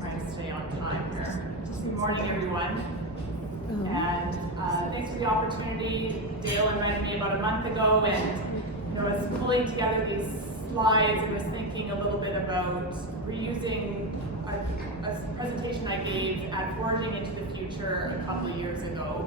try and stay on time here. Good morning, everyone. And thanks for the opportunity. Dale invited me about a month ago, and I was pulling together these slides and was thinking a little bit about reusing a presentation I gave at Foraging into the Future a couple of years ago.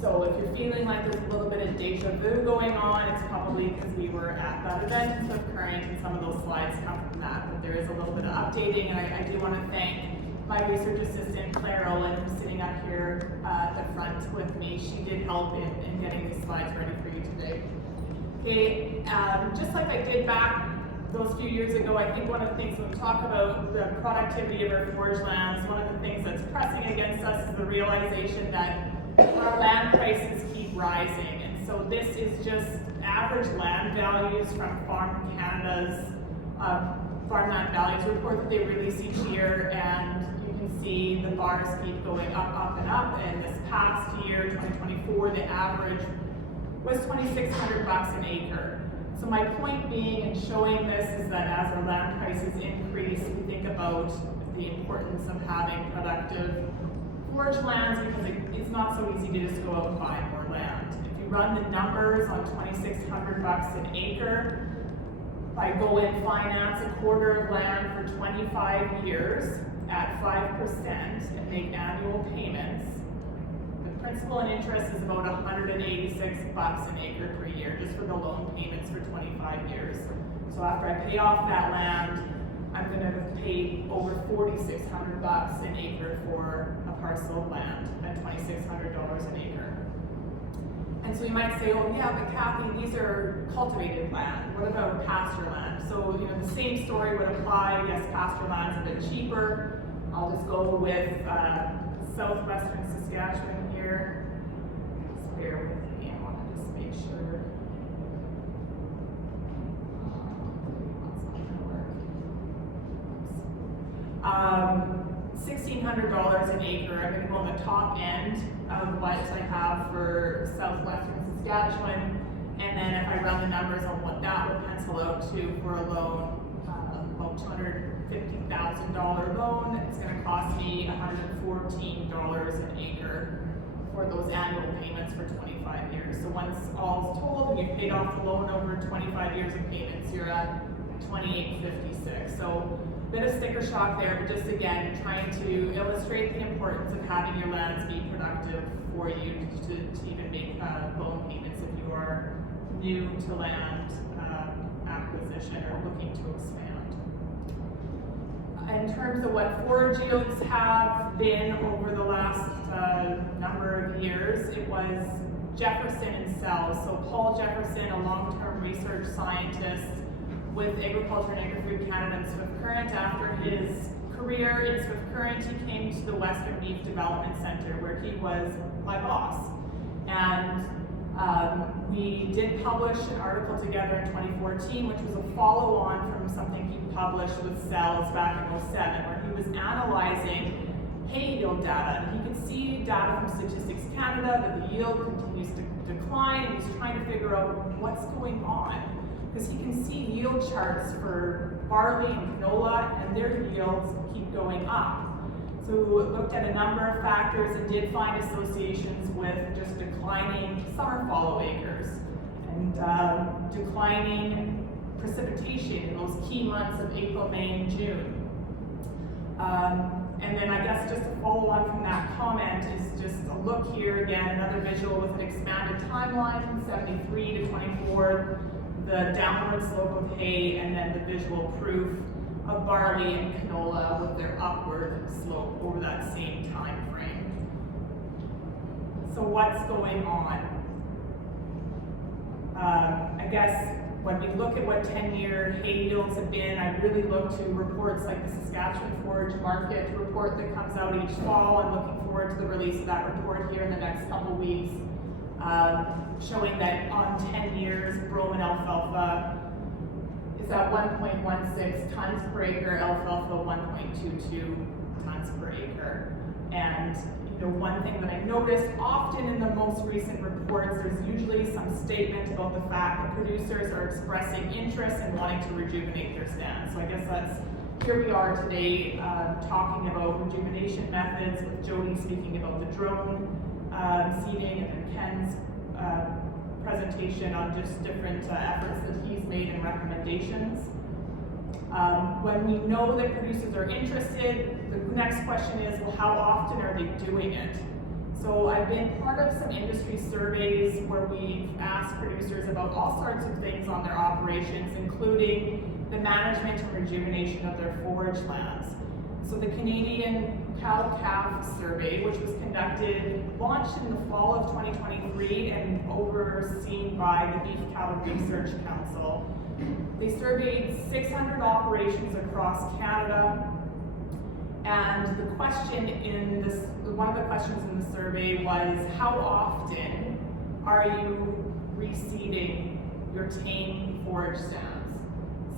So if you're feeling like there's a little bit of deja vu going on, it's probably because we were at that event in Swift Current, and some of those slides come from that. But there is a little bit of updating, and I do want to thank my research assistant, Claire Olin, who's sitting up here at the front with me. She did help in getting these slides ready for you today. Okay, just like I did back those few years ago, I think one of the things when we talk about the productivity of our forage lands, one of the things that's pressing against us is the realization that our land prices keep rising. And so this is just average land values from Farm Canada's Farmland Values report that they release each year, and you can see the bars keep going up, up, and up. And this past year, 2024, the average was $2,600 an acre. So my point being in showing this is that as our land prices increase, we think about the importance of having productive forage lands, because it's not so easy to just go out and buy more land. If you run the numbers on $2,600 an acre, if I go and finance a quarter of land for 25 years at 5% and make annual payments, the principal and interest is about $186 an acre per year, just for the loan payments for 25 years. So after I pay off that land, I'm going to pay over $4,600 an acre for a parcel of land at $2,600 an acre. And so you might say, oh yeah, but Kathy, these are cultivated land. What about pasture land? So the same story would apply. Yes, pasture land's a bit cheaper. I'll just go with southwestern Saskatchewan here. Just bear with me. I want to just make sure. $1,600 an acre. I'm going to go on the top end of what I have for southwestern Saskatchewan, and then if I run the numbers on what that would pencil out to for a loan, about $250,000 loan, it's going to cost me $114 an acre for those annual payments for 25 years. So once all's told and you've paid off the loan over 25 years of payments, you're at $2,856. So bit of sticker shock there, but just again, trying to illustrate the importance of having your lands be productive for you to even make loan payments if you are new to land acquisition or looking to expand. In terms of what forage yields have been over the last number of years, it was Jefferson and Sells. So Paul Jefferson, a long-term research scientist with Agriculture and Agri-Food Canada and Swift Current. After his career in Swift Current, he came to the Western Beef Development Center, where he was my boss. And we did publish an article together in 2014, which was a follow-on from something he published with Sells back in 2007, where he was analyzing hay yield data. And he could see data from Statistics Canada that the yield continues to decline, and he's trying to figure out what's going on. Because he can see yield charts for barley and canola, and their yields keep going up. So we looked at a number of factors and did find associations with just declining summer fallow acres and declining precipitation in those key months of April, May, and June. And then I guess just to follow on from that comment is just a look here again, another visual with an expanded timeline from 73 to 24. The downward slope of hay, and then the visual proof of barley and canola with their upward slope over that same time frame. So what's going on? I guess when we look at what 10-year hay yields have been, I really look to reports like the Saskatchewan Forage Market report that comes out each fall. I'm looking forward to the release of that report here in the next couple weeks. Showing that on 10 years, brome and alfalfa is at 1.16 tons per acre, alfalfa 1.22 tons per acre. And one thing that I noticed often in the most recent reports, there's usually some statement about the fact that producers are expressing interest in wanting to rejuvenate their stands. So I guess that's here we are today talking about rejuvenation methods, with Jody speaking about the drone seeding, and then Ken's presentation on just different efforts that he's made and recommendations. When we know that producers are interested, the next question is, well, how often are they doing it? So I've been part of some industry surveys where we've asked producers about all sorts of things on their operations, including the management and rejuvenation of their forage lands. So the Canadian Cow-Calf Survey, which was conducted, launched in the fall of 2023 and overseen by the Beef Cattle Research Council. They surveyed 600 operations across Canada, and the question in this, one of the questions in the survey was, how often are you reseeding your tame forage stands?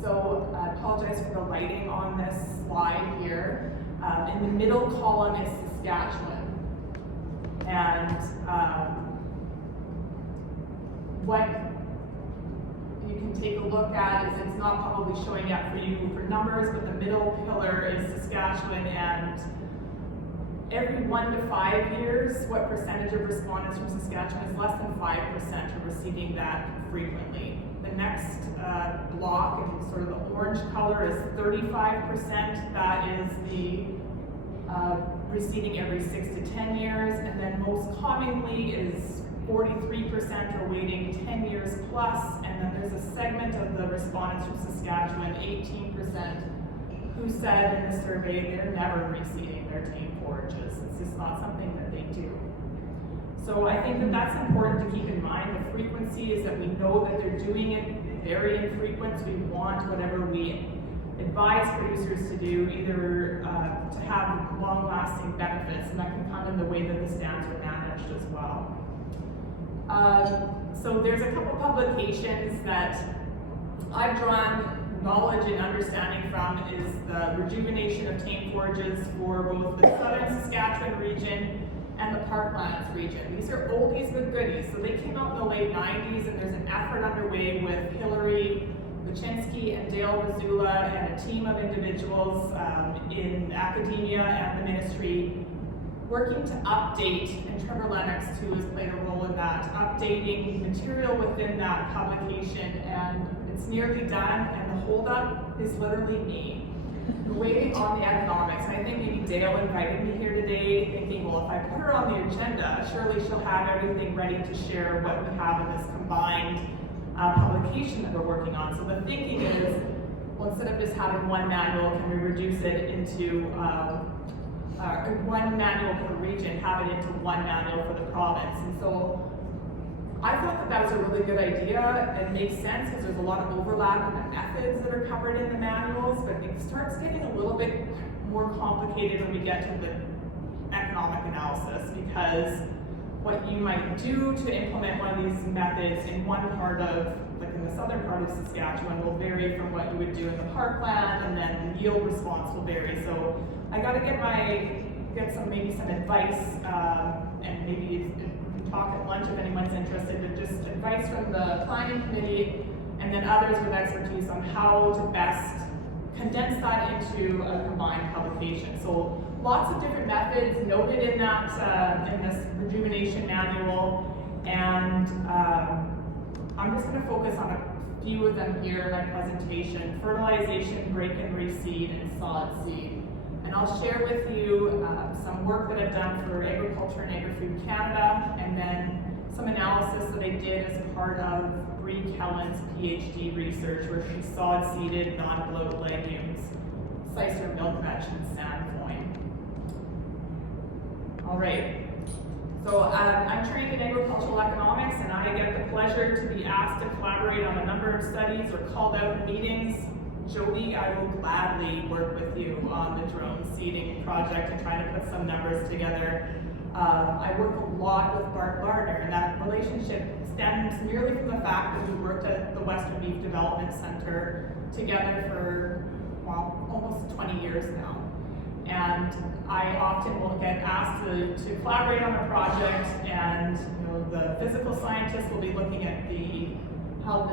So I apologize for the lighting on this slide here. In the middle column is Saskatchewan. And what you can take a look at is, it's not probably showing yet for you for numbers, but the middle pillar is Saskatchewan, and every 1 to 5 years, what percentage of respondents from Saskatchewan is less than 5% are receiving that frequently. The next block, in sort of the orange color, is 35%. That is the receiving every 6 to 10 years, and then most commonly is 43% are waiting 10 years plus, and then there's a segment of the respondents from Saskatchewan, 18%, who said in the survey they're never reseeding their tame forages. It's just not something that they do. So I think that that's important to keep in mind. The frequency is that we know that they're doing it very infrequent. We want whatever we advise producers to do, either to have long-lasting benefits, and that can come in the way that the stands are managed as well. So there's a couple publications that I've drawn knowledge and understanding from, is the rejuvenation of tame forages for both the southern Saskatchewan region and the Parklands region. These are oldies but goodies. So they came out in the late 90s, and there's an effort underway with Hillary Lachinsky and Dale Razula and a team of individuals in academia and the ministry working to update, and Trevor Lennox too has played a role in that, updating material within that publication, and it's nearly done, and the holdup is literally me. Waiting on the economics. And I think maybe Dale invited me here today thinking, well, if I put her on the agenda, surely she'll have everything ready to share what we have in this combined publication that we're working on. So the thinking is, well, instead of just having one manual, can we reduce it into one manual per region, have it into one manual for the province? And so I thought that that was a really good idea. It makes sense because there's a lot of overlap in the methods that are covered in the manuals, but it starts getting a little bit more complicated when we get to the economic analysis, because what you might do to implement one of these methods in one part of, like in the southern part of Saskatchewan, will vary from what you would do in the parkland, and then the yield response will vary. So I got to get some advice, and maybe talk at lunch if anyone's interested, but just advice from the planning committee and then others with expertise on how to best condense that into a combined publication. So lots of different methods noted in that in this rejuvenation manual, and I'm just going to focus on a few of them here in my presentation: fertilization, break and reseed, and sod seed. And I'll share with you some work that I've done for Agriculture and Agri-Food Canada, and then some analysis that I did as part of Bree Kellen's PhD research, where she sod seeded non-bloat legumes, Sicer milkvetch, and sandfoin. All right, so I'm trained in agricultural economics, and I get the pleasure to be asked to collaborate on a number of studies or called out in meetings. Jody, I will gladly work with you on the drone seeding project and try to put some numbers together. I work a lot with Bart Lardner, and that relationship stems merely from the fact that we worked at the Western Beef Development Center together for, well, almost 20 years now. And I often will get asked to collaborate on a project, and the physical scientists will be looking at how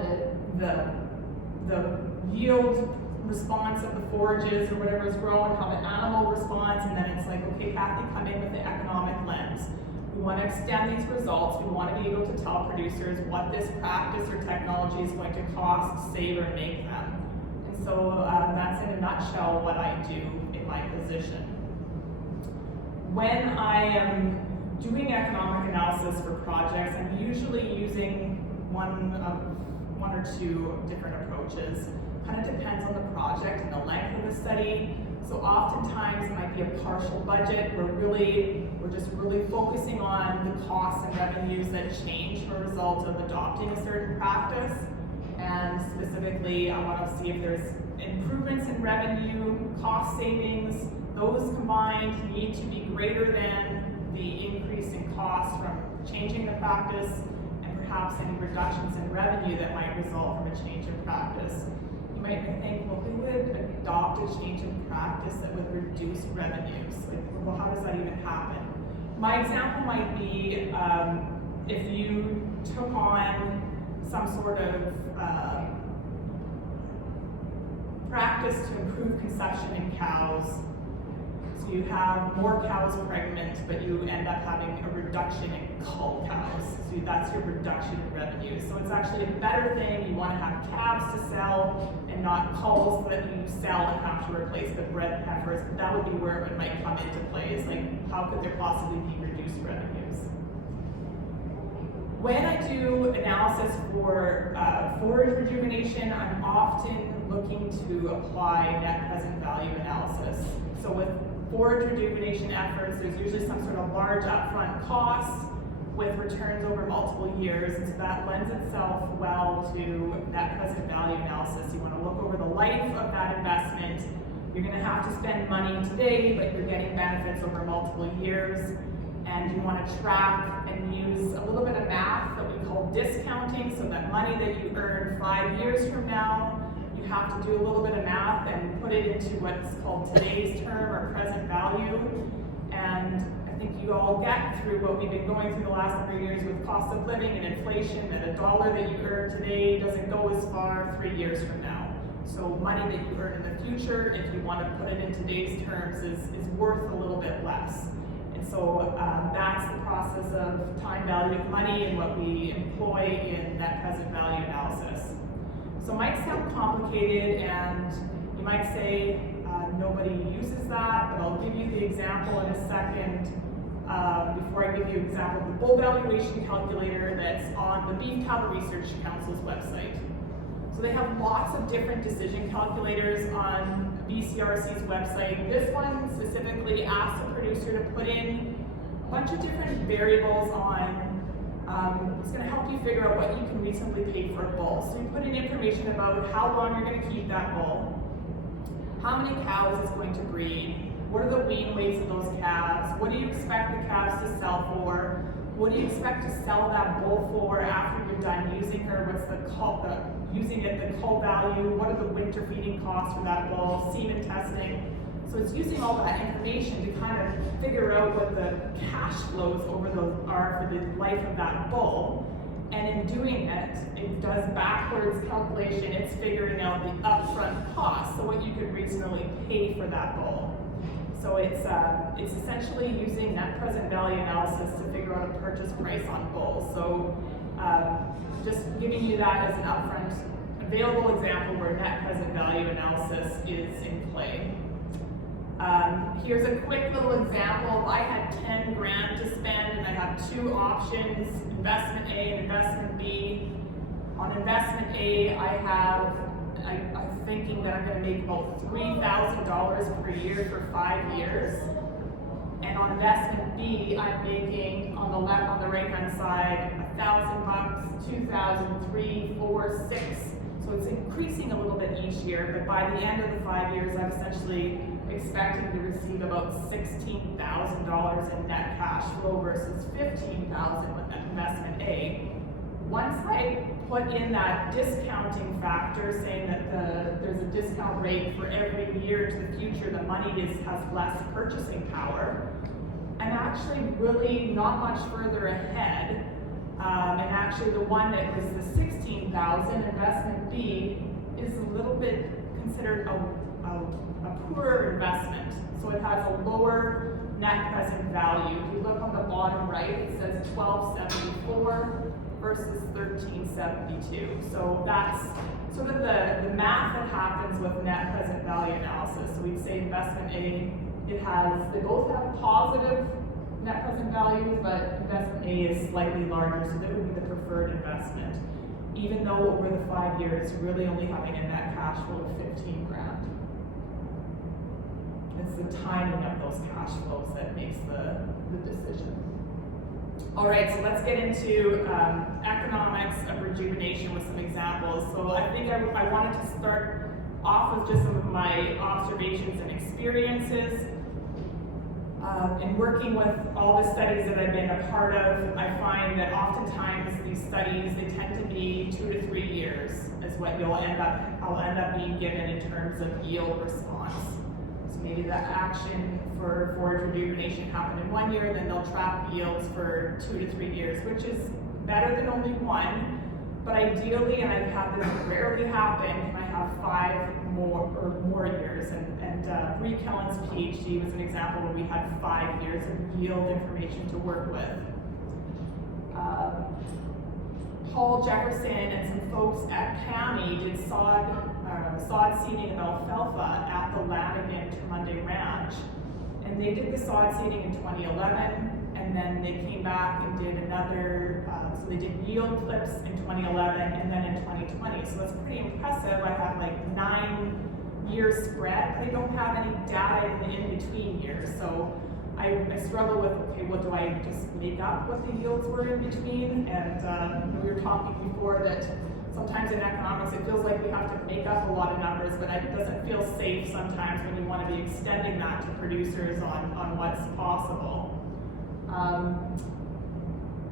the yield response of the forages or whatever is grown, how the animal responds, and then it's like, okay, Kathy, come in with the economic lens. We want to extend these results. We want to be able to tell producers what this practice or technology is going to cost, save, or make them. And so that's in a nutshell what I do in my position. When I am doing economic analysis for projects, I'm usually using one or two different approaches. Kind of depends on the project and the length of the study. So oftentimes it might be a partial budget. We're just really focusing on the costs and revenues that change as a result of adopting a certain practice. And specifically, I want to see if there's improvements in revenue, cost savings. Those combined need to be greater than the increase in costs from changing the practice, and perhaps any reductions in revenue that might result from a change in practice. You might think, well, who would adopt a change in practice that would reduce revenues? Like, well, how does that even happen? My example might be if you took on some sort of practice to improve conception in cows. So you have more cows pregnant, but you end up having a reduction in cull cows. So that's your reduction in revenue. So it's actually a better thing. You want to have calves to sell and not culls that you sell and have to replace the bred heifers. But that would be where it might come into play. Is like, how could there possibly be reduced revenues? When I do analysis for forage rejuvenation, I'm often looking to apply net present value analysis. So with forage rejuvenation efforts, there's usually some sort of large upfront costs with returns over multiple years, and so that lends itself well to net present value analysis. You want to look over the life of that investment. You're going to have to spend money today, but you're getting benefits over multiple years. And you want to track and use a little bit of math that we call discounting, so that money that you earn 5 years from now, you have to do a little bit of math and put it into what's called today's term or present value. And I think you all get through what we've been going through the last number of years with cost of living and inflation, that $1 that you earn today doesn't go as far 3 years from now. So money that you earn in the future, if you want to put it in today's terms, is worth a little bit less. And so that's the process of time value of money and what we employ in net present value analysis. So it might sound complicated, and you might say nobody uses that, but I'll give you the example in a second. Before I give you an example of the bull valuation calculator that's on the Beef Cattle Research Council's website. So they have lots of different decision calculators on BCRC's website. This one specifically asks the producer to put in a bunch of different variables on it's going to help you figure out what you can reasonably pay for a bull. So you put in information about how long you're going to keep that bull, how many cows it's going to breed, what are the wean weights of those calves, what do you expect the calves to sell for, what do you expect to sell that bull for after you're done using her, what's the cull value, what are the winter feeding costs for that bull, semen testing. So it's using all that information to kind of figure out what the cash flows are for the life of that bull. And in doing it, it does backwards calculation. It's figuring out the upfront cost, so what you could reasonably pay for that bull. So it's essentially using net present value analysis to figure out a purchase price on bulls. So just giving you that as an upfront available example where net present value analysis is in play. Here's a quick little example. If I had 10 grand to spend and I have two options, investment A and investment B. On investment A, I'm thinking that I'm going to make about $3,000 per year for 5 years. And on investment B, I'm making on the right hand side, $1,000, $2,000, $3,000, $4,000, $6,000. So it's increasing a little bit each year, but by the end of the 5 years, I'm essentially expecting to receive about $16,000 in net cash flow versus $15,000 with investment A. Once I put in that discounting factor, saying that there's a discount rate for every year into the future, the money has less purchasing power, I'm actually really not much further ahead. And actually the one that was the $16,000, investment B, is a little bit considered a poorer investment. So it has a lower net present value. If you look on the bottom right, it says 1274 versus 1372. So that's sort of the math that happens with net present value analysis. So we'd say investment A, they both have positive net present value, but investment A is slightly larger, so that would be the preferred investment. Even though over the 5 years, you're really only having a net cash flow of 15 grand. It's the timing of those cash flows that makes the decision. All right, so let's get into economics of rejuvenation with some examples. So I think I wanted to start off with just some of my observations and experiences. In working with all the studies that I've been a part of, I find that oftentimes these studies, they tend to be 2 to 3 years is what I'll end up being given in terms of yield response. So maybe the action for forage rejuvenation happened in 1 year, then they'll track yields for 2 to 3 years, which is better than only 1. But ideally, and I've had this rarely happen, can I have 5 more years? And Bree Kellen's PhD was an example where we had 5 years of yield information to work with. Paul Jefferson and some folks at PAMI did sod seeding of alfalfa at the Lanigan Termunde Ranch. And they did the sod seeding in 2011, and then they came back and did another, so they did yield clips in 2011 and then in 2020. So that's pretty impressive. I have like 9-year spread, but I don't have any data in the in-between years. So I struggle with, okay, well, do I just make up what the yields were in between? And we were talking before that sometimes in economics it feels like we have to make up a lot of numbers, but it doesn't feel safe sometimes when you want to be extending that to producers on what's possible.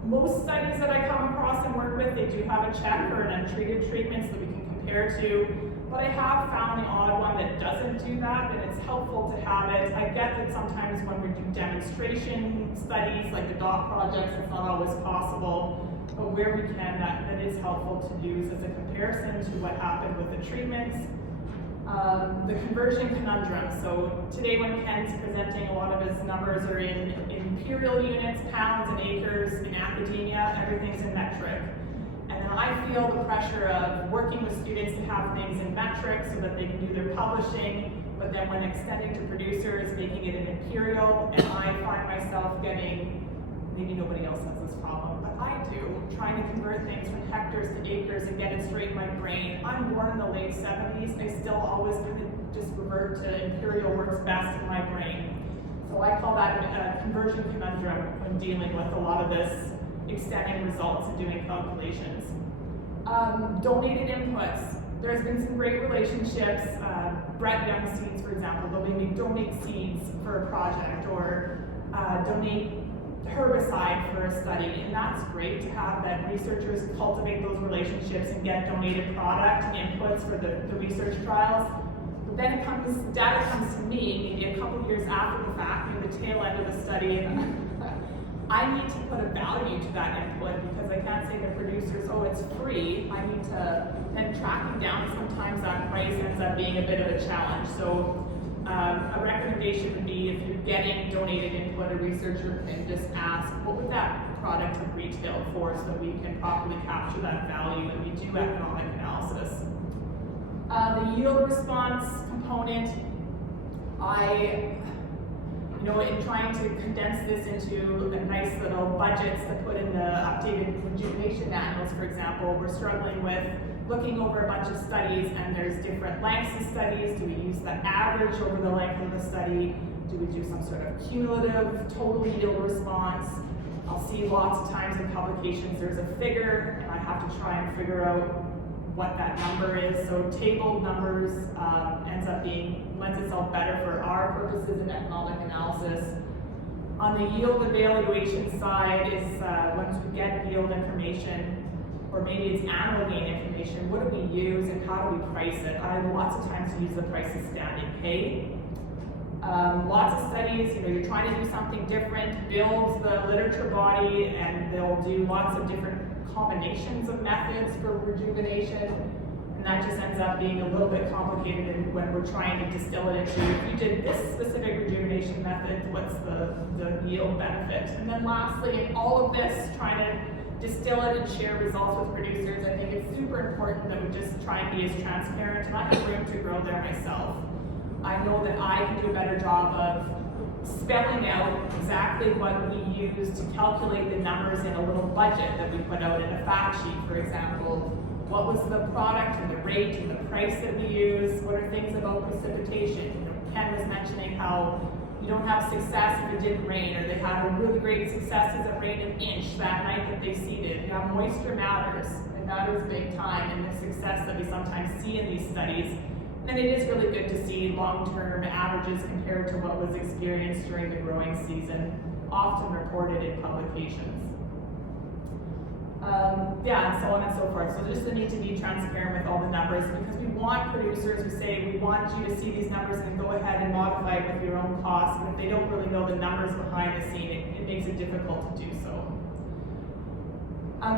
Most studies that I come across and work with, they do have a check or an untreated treatment that we can compare to, but I have found the odd one that doesn't do that, and it's helpful to have it. I get that sometimes when we do demonstration studies, like the DOT projects, it's not always possible, but where we can, that is helpful to use as a comparison to what happened with the treatments. The conversion conundrum. So today when Ken's presenting, a lot of his numbers are in imperial units, pounds, and acres. In academia, everything's in metric. And then I feel the pressure of working with students to have things in metric so that they can do their publishing, but then when extending to producers, making it in imperial, and I find myself getting, maybe nobody else has this problem, but I do, trying to convert things from hectares to acres and get it straight in my brain. I'm born in the late 70s, I still always kind of just revert to imperial works best in my brain. So I call that a conversion conundrum when dealing with a lot of this extending results and doing calculations. Donated inputs. There's been some great relationships. Brett Young Seeds, for example, they'll maybe donate seeds for a project or donate herbicide for a study, and that's great to have that researchers cultivate those relationships and get donated product and inputs for the research trials. But then data comes to me maybe a couple of years after the fact, maybe the tail end of the study, and I need to put a value to that input because I can't say to producers, oh, it's free. I need to, then tracking down sometimes that price ends up being a bit of a challenge. So a recommendation would be if you're getting donated input, a researcher can just ask, what would that product have retailed for so that we can properly capture that value when we do economic analysis. The yield response component, in trying to condense this into nice little budgets to put in the updated rejuvenation manuals, for example, we're struggling with looking over a bunch of studies, and there's different lengths of studies. Do we use the average over the length of the study? Do we do some sort of cumulative total yield response? I'll see lots of times in publications there's a figure, and I have to try and figure out what that number is. So tabled numbers lends itself better for our purposes in economic analysis. On the yield evaluation side is once we get yield information, or maybe it's animal gain information, what do we use and how do we price it? I lots of times use the price of standing hay. Lots of studies, you're trying to do something different, build the literature body, and they'll do lots of different combinations of methods for rejuvenation. And that just ends up being a little bit complicated when we're trying to distill it into, if you did this specific rejuvenation method, what's the yield benefit? And then lastly, in all of this, trying to distill it and share results with producers, I think it's super important that we just try and be as transparent, and I have room to grow there myself. I know that I can do a better job of spelling out exactly what we use to calculate the numbers in a little budget that we put out in a fact sheet, for example. What was the product and the rate and the price that we use? What are things about precipitation? You know, Ken was mentioning how you don't have success if it didn't rain, or they had a really great success as it rained an inch that night that they seeded. You know, moisture matters. It matters big time in the success that we sometimes see in these studies. And it is really good to see long-term averages compared to what was experienced during the growing season, often reported in publications. And so on and so forth. So just the need to be transparent with all the numbers, because we want producers who say, we want you to see these numbers and go ahead and modify it with your own costs. And if they don't really know the numbers behind the scene, it makes it difficult to do so.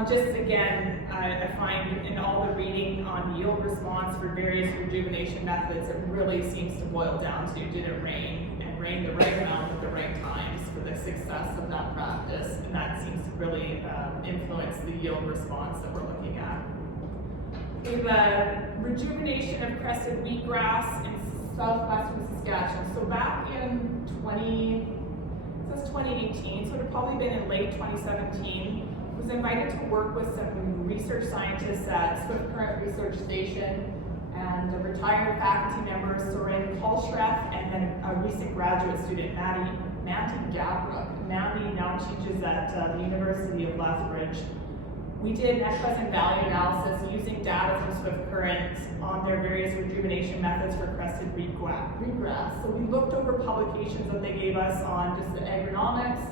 Just again, I find in all the reading on yield response for various rejuvenation methods, it really seems to boil down to, did it rain, and rain the right amount at the right times for the success of that practice, and that seems to really influence the yield response that we're looking at. We have rejuvenation of crested wheatgrass in southwestern Saskatchewan. So back in 2018, so it had probably been in late 2017, was invited to work with some research scientists at Swift Current Research Station, and a retired faculty member, Soren Kolschreth, and then a recent graduate student, Mandy Gabrick. Mandy now teaches at the University of Lethbridge. We did net present value analysis using data from Swift Current on their various rejuvenation methods for crested wheatgrass. So we looked over publications that they gave us on just the agronomics,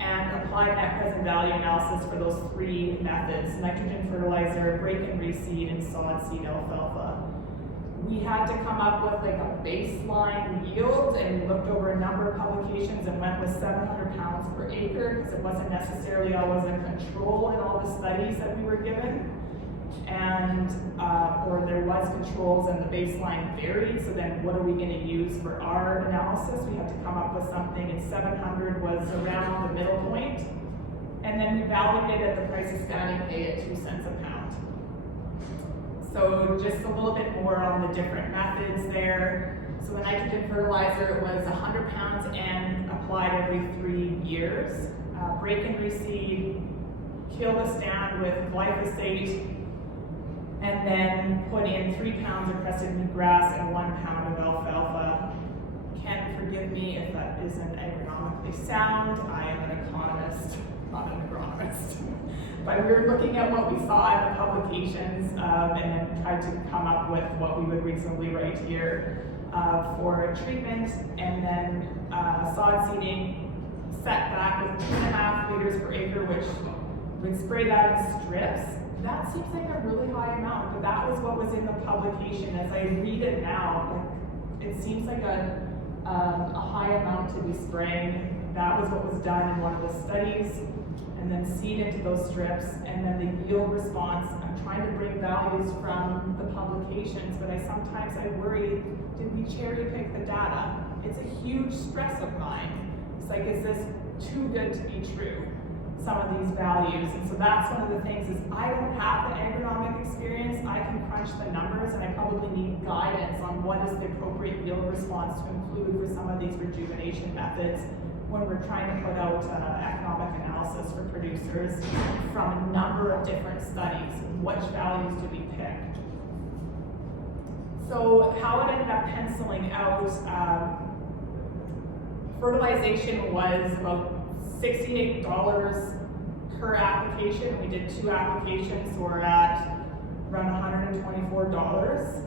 and applied net present value analysis for those three methods: nitrogen fertilizer, break and reseed, and sod seed alfalfa. We had to come up with like a baseline yield, and we looked over a number of publications and went with 700 pounds per acre, because it wasn't necessarily always a control in all the studies that we were given. And, or there was controls and the baseline varied, so then what are we going to use for our analysis? We had to come up with something, and 700 was around the middle point. And then we valued it at the price of standing hay at 2 cents a pound. So just a little bit more on the different methods there. So the nitrogen fertilizer was 100 pounds N applied every 3 years. Break and reseed, kill the stand with glyphosate, and then put in 3 pounds of crested wheatgrass and 1 pound of alfalfa. Ken, forgive me if that isn't agronomically sound. I am an economist, not an agronomist. But we were looking at what we saw in the publications, and then tried to come up with what we would reasonably write here for treatment, and then sod seeding set back with 2.5 liters per acre, which would spray that in strips. That seems like a really high amount, but that was what was in the publication. As I read it now, like, it seems like a high amount to be spraying. That was what was done in one of the studies, and then seed into those strips, and then the yield response. I'm trying to bring values from the publications, but sometimes I worry, did we cherry pick the data? It's a huge stress of mine. It's like, is this too good to be true? Some of these values, and so that's one of the things is I don't have the agronomic experience. I can crunch the numbers, and I probably need guidance on what is the appropriate yield response to include for some of these rejuvenation methods when we're trying to put out economic analysis for producers from a number of different studies. Which values do we pick? So how it ended up penciling out, fertilization was about $68 per application. We did 2 applications, so we're at around $124,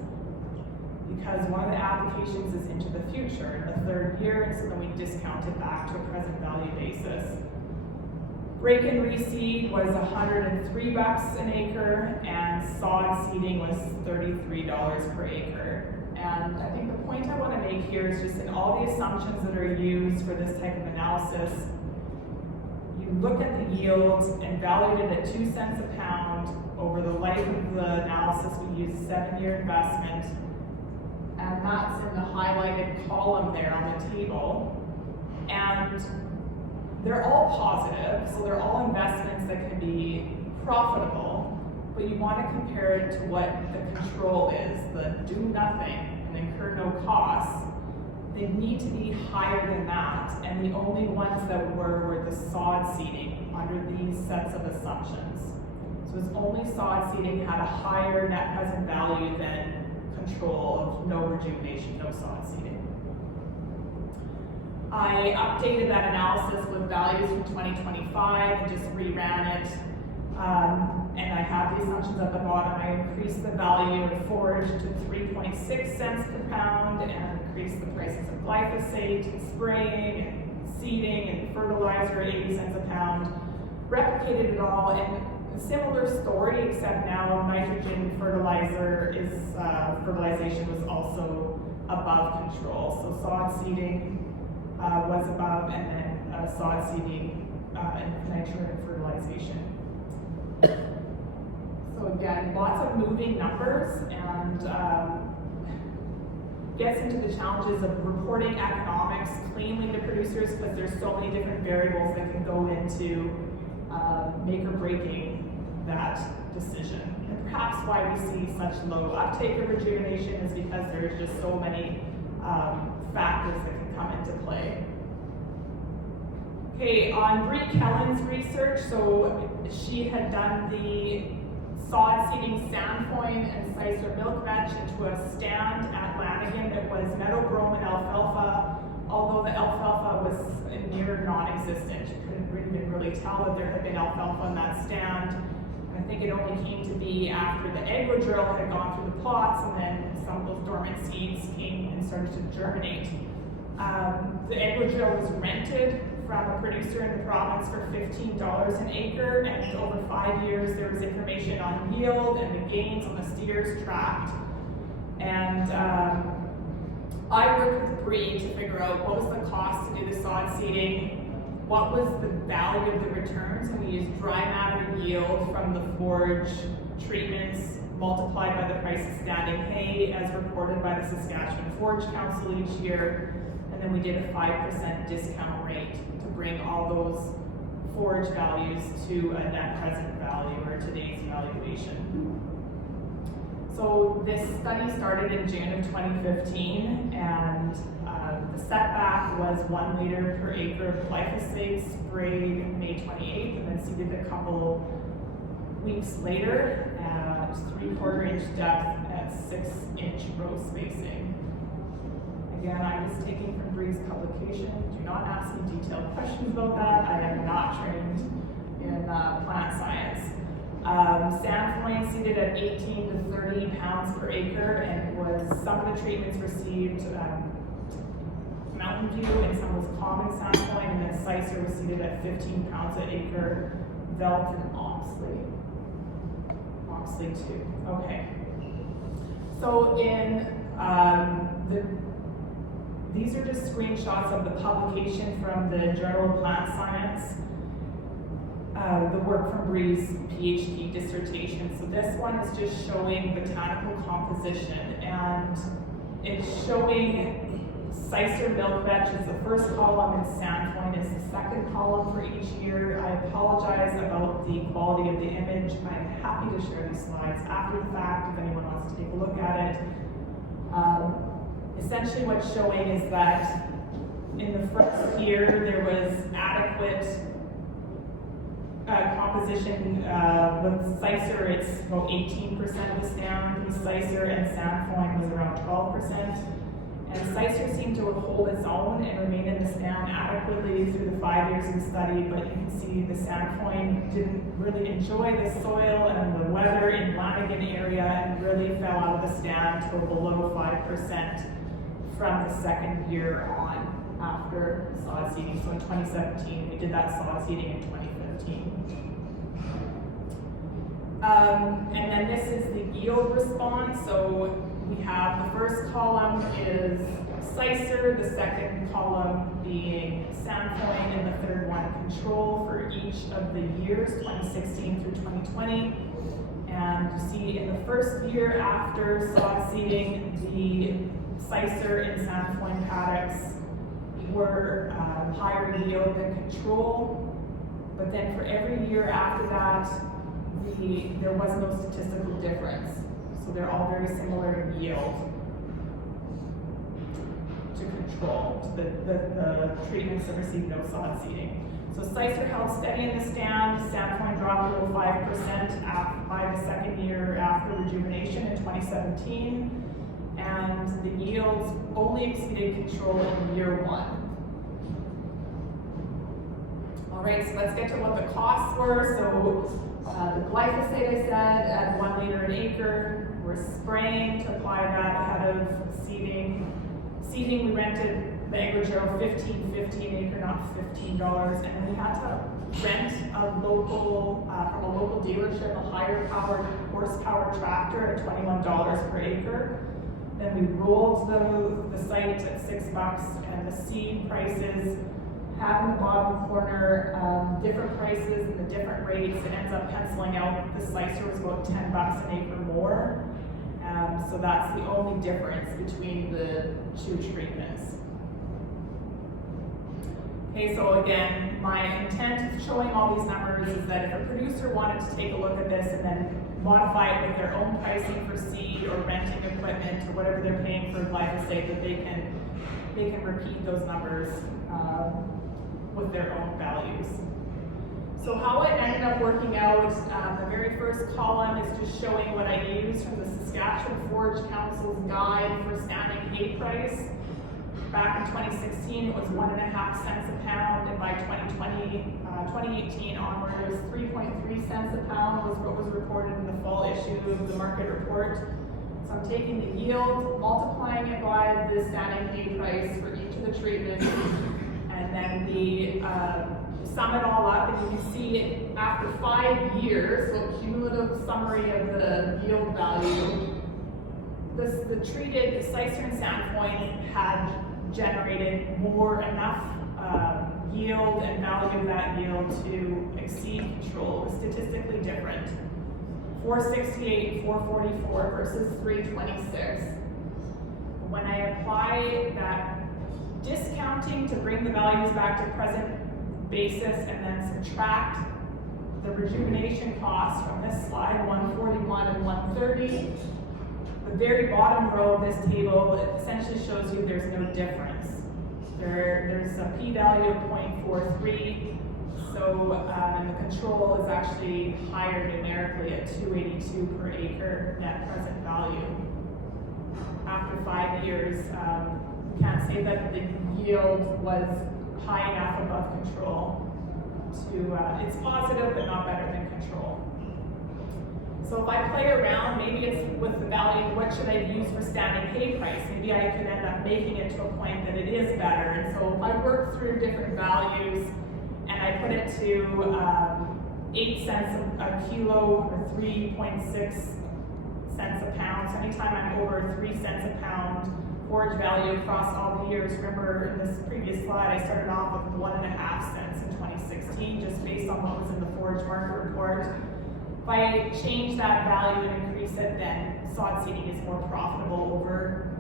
because one of the applications is into the future, in the 3rd year, and so then we discount it back to a present value basis. Break and reseed was $103 an acre, and sod seeding was $33 per acre. And I think the point I want to make here is just in all the assumptions that are used for this type of analysis, you look at the yields and valued it at 2 cents a pound over the life of the analysis, we used 7-year investment, and that's in the highlighted column there on the table. And they're all positive, so they're all investments that can be profitable, but you want to compare it to what the control is, the do nothing and incur no costs. They need to be higher than that, and the only ones that were the sod seeding under these sets of assumptions. So it's only sod seeding had a higher net present value than control of no rejuvenation, no sod seeding. I updated that analysis with values from 2025 and just reran it. And I have the assumptions at the bottom. I increased the value of forage to 3.6 cents per pound and increased the prices of glyphosate and spraying and seeding and fertilizer at 80 cents a pound. Replicated it all, and a similar story, except now nitrogen fertilizer is fertilization was also above control. So sod seeding was above, and then sod seeding and nitrogen fertilization. So again, lots of moving numbers, and gets into the challenges of reporting economics cleanly to producers, because there's so many different variables that can go into make or breaking that decision. And perhaps why we see such low uptake of rejuvenation is because there's just so many factors that can come into play. Okay, on Bree Kellen's research, so she had done the sod seeding sandpoint and Sicer milk vetch into a stand at Lanigan that was meadow brome and alfalfa, although the alfalfa was near non-existent. You couldn't even really tell that there had been alfalfa in that stand. And I think it only came to be after the agro drill had gone through the plots, and then some of those dormant seeds came and started to germinate. The agro drill was rented from a producer in the province for $15 an acre, and over 5 years there was information on yield and the gains on the steers tracked. And I worked with Bree to figure out what was the cost to do the sod seeding, what was the value of the returns, and we used dry matter yield from the forage treatments multiplied by the price of standing hay as reported by the Saskatchewan Forage Council each year, and then we did a 5% discount rate to bring all those forage values to a net present value, or today's valuation. So this study started in June of 2015, and the setback was 1 liter per acre of glyphosate sprayed May 28th, and then seeded a couple weeks later, at 3/4 inch depth at 6-inch row spacing. Again, I'm just taking from Bree's publication. Do not ask me detailed questions about that. I am not trained in plant science. Sandpoint seeded at 18 to 30 pounds per acre, and it was some of the treatments received Mountain View, and some was common sandpoint, and then Sicer was seeded at 15 pounds an acre, Velt and Oxley. Oxley too. Okay. So in these are just screenshots of the publication from the Journal of Plant Science, the work from Bree's PhD dissertation. So this one is just showing botanical composition, and it's showing Sicer milk vetch is the first column and sandpoint is the second column for each year. I apologize about the quality of the image. I'm happy to share these slides after the fact if anyone wants to take a look at it. Essentially what's showing is that in the first year there was adequate composition. With Sicer it's about 18% of the stand, with Sicer and sandpoint was around 12%. And Sicer seemed to hold its own and remain in the stand adequately through the 5 years of study, but you can see the sandpoint didn't really enjoy the soil and the weather in Lanigan area and really fell out of the stand to below 5% from the second year on after sod seeding. So in 2017, we did that sod seeding in 2015. And then this is the yield response. So we have the first column is Sicer, the second column being sandpoint, and the third one control for each of the years, 2016 through 2020. And you see in the first year after sod seeding, the Sicer and Saskatchewan paddocks were higher yield than control. But then for every year after that, there was no statistical difference. So they're all very similar in yield to control, to the treatments that received no sod seeding. So Sicer held steady in the stand. Saskatchewan dropped below 5% by the second year after rejuvenation in 2017. And the yields only exceeded control in year 1. All right, so let's get to what the costs were. So the glyphosate, I said, at 1 liter an acre. We're spraying to apply that ahead of seeding. Seeding, we rented the AgriGero 15 acre, not $15, and then we had to rent a local, from a local dealership, a higher powered horsepower tractor at $21 per acre. Then we rolled the site at $6, and the seed prices have in the bottom corner different prices and the different rates. It ends up penciling out the Sicer was about $10 an acre more. So that's the only difference between the two treatments. Okay, so again, my intent of showing all these numbers is that if a producer wanted to take a look at this and then modify it with their own pricing for seed or renting equipment or whatever they're paying for glyphosate, that they can repeat those numbers with their own values. So how it ended up working out, the very first column is just showing what I used from the Saskatchewan Forage Council's guide for standing hay price. Back in 2016, it was 1.5 cents a pound, and by 2018 onward, it was 3.3 cents a pound was what was reported in the fall issue of the market report. So I'm taking the yield, multiplying it by the standing hay price for each of the treatments, and then we sum it all up, and you can see it after 5 years, so cumulative summary of the yield value. The Sicer and Saskatchewan had generated enough yield and value of that yield to exceed control. It was statistically different. 468, 444 versus 326. When I apply that discounting to bring the values back to present basis and then subtract the rejuvenation costs from this slide, 141 and 130, the very bottom row of this table essentially shows you there's no difference. There's a p-value of 0.43, so and the control is actually higher numerically at 282 per acre net present value. After 5 years, we can't say that the yield was high enough above control to, it's positive but not better than control. So if I play around, maybe it's with the value, what should I use for standing hay price? Maybe I could end up making it to a point that it is better. And so if I work through different values and I put it to 8 cents a kilo or 3.6 cents a pound, so anytime I'm over 3 cents a pound forage value across all the years, remember in this previous slide, I started off with 1.5 cents in 2016, just based on what was in the forage market report. If I change that value and increase it, then sod seeding is more profitable over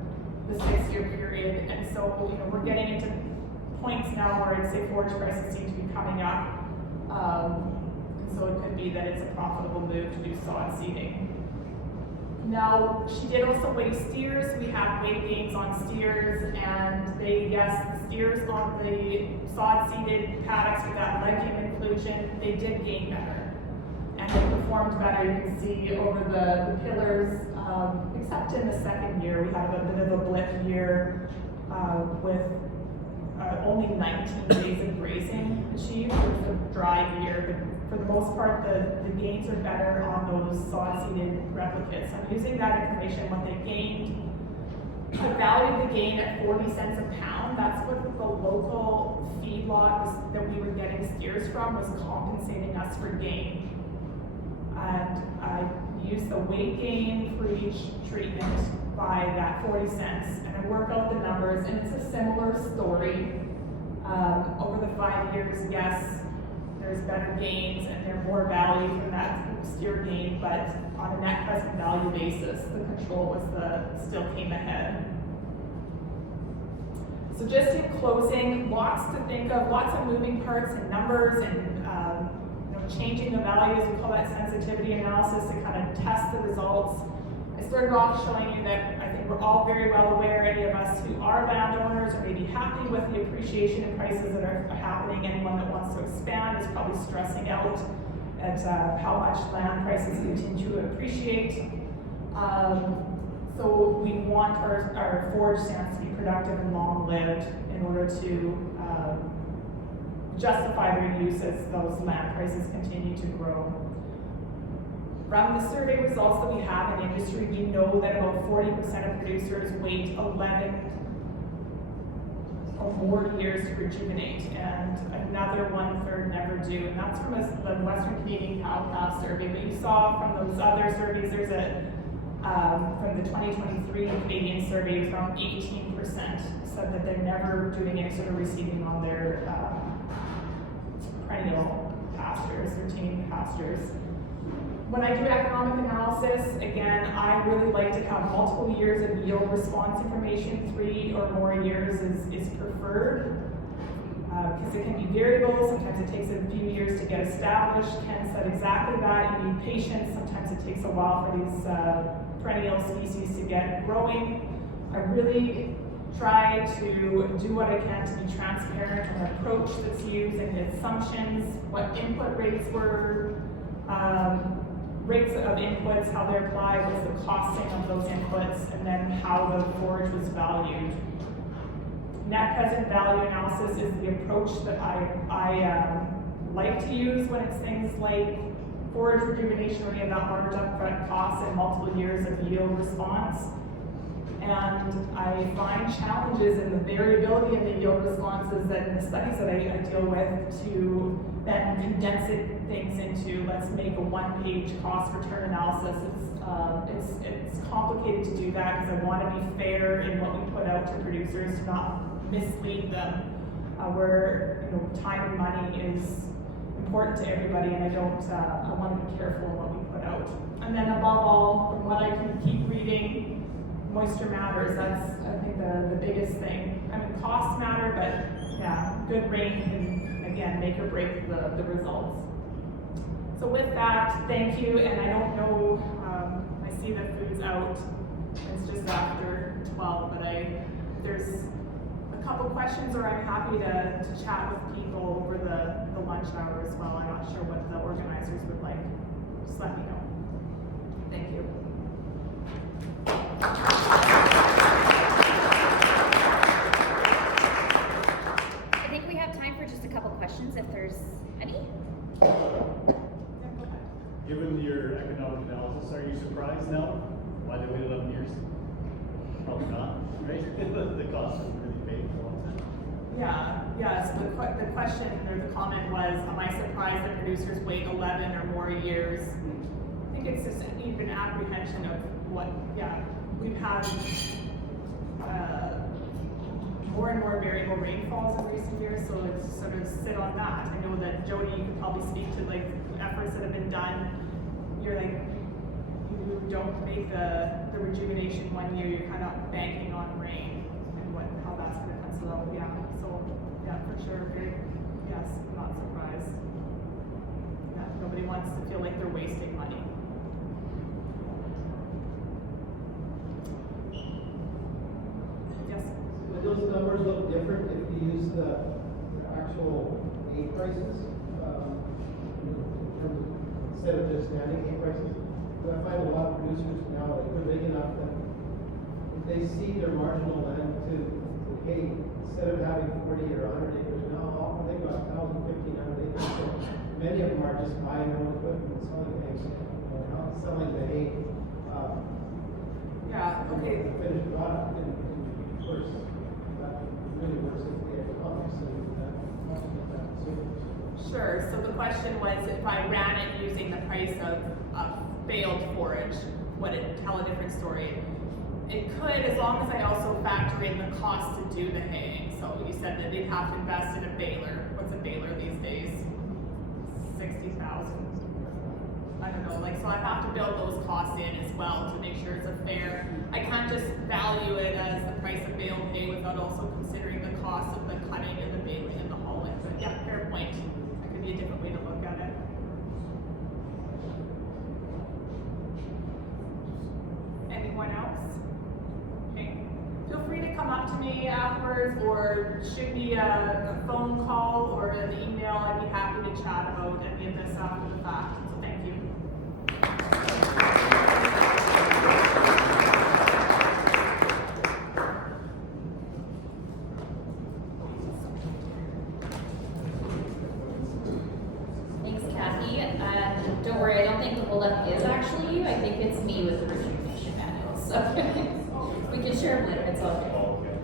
the 6-year period. And so, we're getting into points now where I'd say forage prices seem to be coming up. And so it could be that it's a profitable move to do sod seeding. Now, she did also weigh steers. We have weight gains on steers, and the steers on the sod seeded paddocks with that legume inclusion, they did gain better. And they performed better. You can see over the pillars, except in the second year, we had a bit of a blip year with only 19 days of grazing achieved. It was a dry year, but for the most part, the gains are better on those sod-seeded replicates. I'm using that information, what they gained. I valued the gain at 40 cents a pound. That's what the local feedlot that we were getting steers from was compensating us for gain. And I use the weight gain for each treatment by that 40 cents, and I work out the numbers, and it's a similar story. Over the 5 years, yes, there's better gains and there's more value from that steer gain, but on a net present value basis, the control still came ahead. So just in closing, lots to think of, lots of moving parts and numbers and changing the values. We call that sensitivity analysis to kind of test the results. I started off showing you that I think we're all very well aware, any of us who are landowners or maybe happy with the appreciation in prices that are happening. Anyone that wants to expand is probably stressing out at how much land prices continue to appreciate. So we want our forage stands to be productive and long-lived in order to justify their use as those land prices continue to grow. From the survey results that we have in industry, we know that about 40% of producers wait 11 or more years to rejuvenate, and another 1/3 never do. And that's from the Western Canadian cow-calf survey. But you saw from those other surveys, there's from the 2023 Canadian survey, around 18% said that they're never doing any sort of receiving on their perennial pastures, routine pastures. When I do economic analysis, again, I really like to have multiple years of yield response information. 3 or more years is preferred, because it can be variable. Sometimes it takes a few years to get established. Ken said exactly that. You need patience. Sometimes it takes a while for these perennial species to get growing. I really try to do what I can to be transparent on the approach that's used and the assumptions, what input rates were, rates of inputs, how they're applied, what's the costing of those inputs, and then how the forage was valued. Net present value analysis is the approach that I like to use when it's things like forage rejuvenation, where you have that large upfront cost and multiple years of yield response. And I find challenges in the variability in the yield responses that in the studies that I deal with to then condense things into, let's make a one-page cost return analysis. It's complicated to do that because I want to be fair in what we put out to producers, to not mislead them, where time and money is important to everybody, and I want to be careful in what we put out. And then above all, from what I can keep reading, moisture matters. That's, I think, the biggest thing. I mean, costs matter, but yeah, good rain can, again, make or break the results. So with that, thank you, and I don't know, I see that food's out. It's just after 12, but there's a couple questions, or I'm happy to chat with people over the lunch hour as well. I'm not sure what the organizers would like. Just let me know. Thank you. I think we have time for just a couple questions if there's any. Given your economic analysis, are you surprised now why they waited 11 years? Probably not, right? The cost was really paid for. Yes. The question or the comment was, am I surprised that producers wait 11 or more years? I think it's just even apprehension of what, we've had more and more variable rainfalls in recent years, so it's sort of sit on that. I know that Jody, you could probably speak to like efforts that have been done. You're like, you don't make the rejuvenation 1 year, you're kind of banking on rain and how that's going to pencil out. For sure, yes, I'm not surprised. Yeah, nobody wants to feel like they're wasting money. Yes? Would those numbers look different if you use the actual hay prices instead of just standing hay prices? Because I find a lot of producers now, like, they're big enough that if they see their marginal land to hay, instead of having 40 or 100 acres, now they've got 1,000, 1,500 acres. So many of them are just buying their own equipment and selling hay, selling the hay. Okay. The finished product, and of course, that really works with the economics and that. Sure. So the question was, if I ran it using the price of baled forage, would it tell a different story? It could, as long as I also factor in the cost to do the haying. So you said that they'd have to invest in a baler. What's a baler these days? $60,000. I don't know, like, so I have to build those costs in as well to make sure it's a fair, I can't just value it as the price of bale pay without also considering the cost of the cutting and the baling and the hauling, but yeah, fair point. That could be a different way to look at it. Anyone else? Okay. Feel free to come up to me afterwards or shoot me a phone call or an email. I'd be happy to chat about any of this after the fact. So thank you. Thanks, Kathy. Don't worry, I don't think the holdup is actually you. I think it's me with the Rejuvenation manual. So we can share it later. It's all good.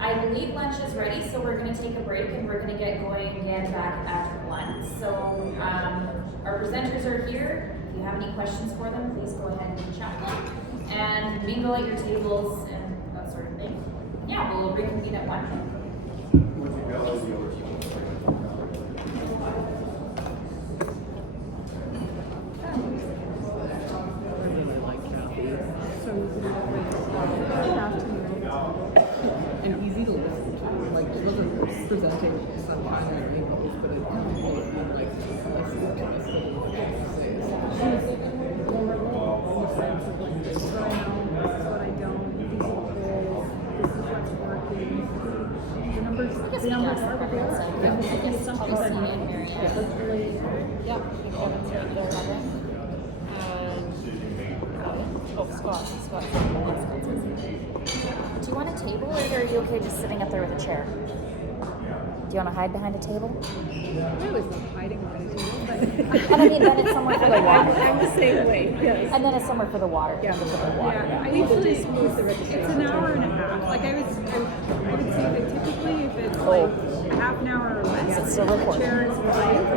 I believe lunch is ready, so we're going to take a break and we're going to get going again back at 1. So our presenters are here. If you have any questions for them, please go ahead and chat with them. And mingle at your tables and that sort of thing. Yeah, we'll reconvene at 1. And easy to listen to. Like, she wasn't presenting some primary angles, but it kind of made me like listen to this little thing. She was more in the sense of like, this is what I know, this is what I don't, these are the goals, this is what's working. The numbers are there. And I guess something that hopefully, yeah, Kevin's right there, Heather. And Scott. Do you want a table or are you okay just sitting up there with a chair? Do you want to hide behind a table? I was not hiding behind a table, but And I mean, then it's somewhere for the water. I'm the same way, yes. And then it's somewhere for the water. Yeah, For the water. yeah. I usually smooth the registration. It's an hour and a half. Like I would say that typically if it's like half an hour or less, It's still the recording. chair is fine for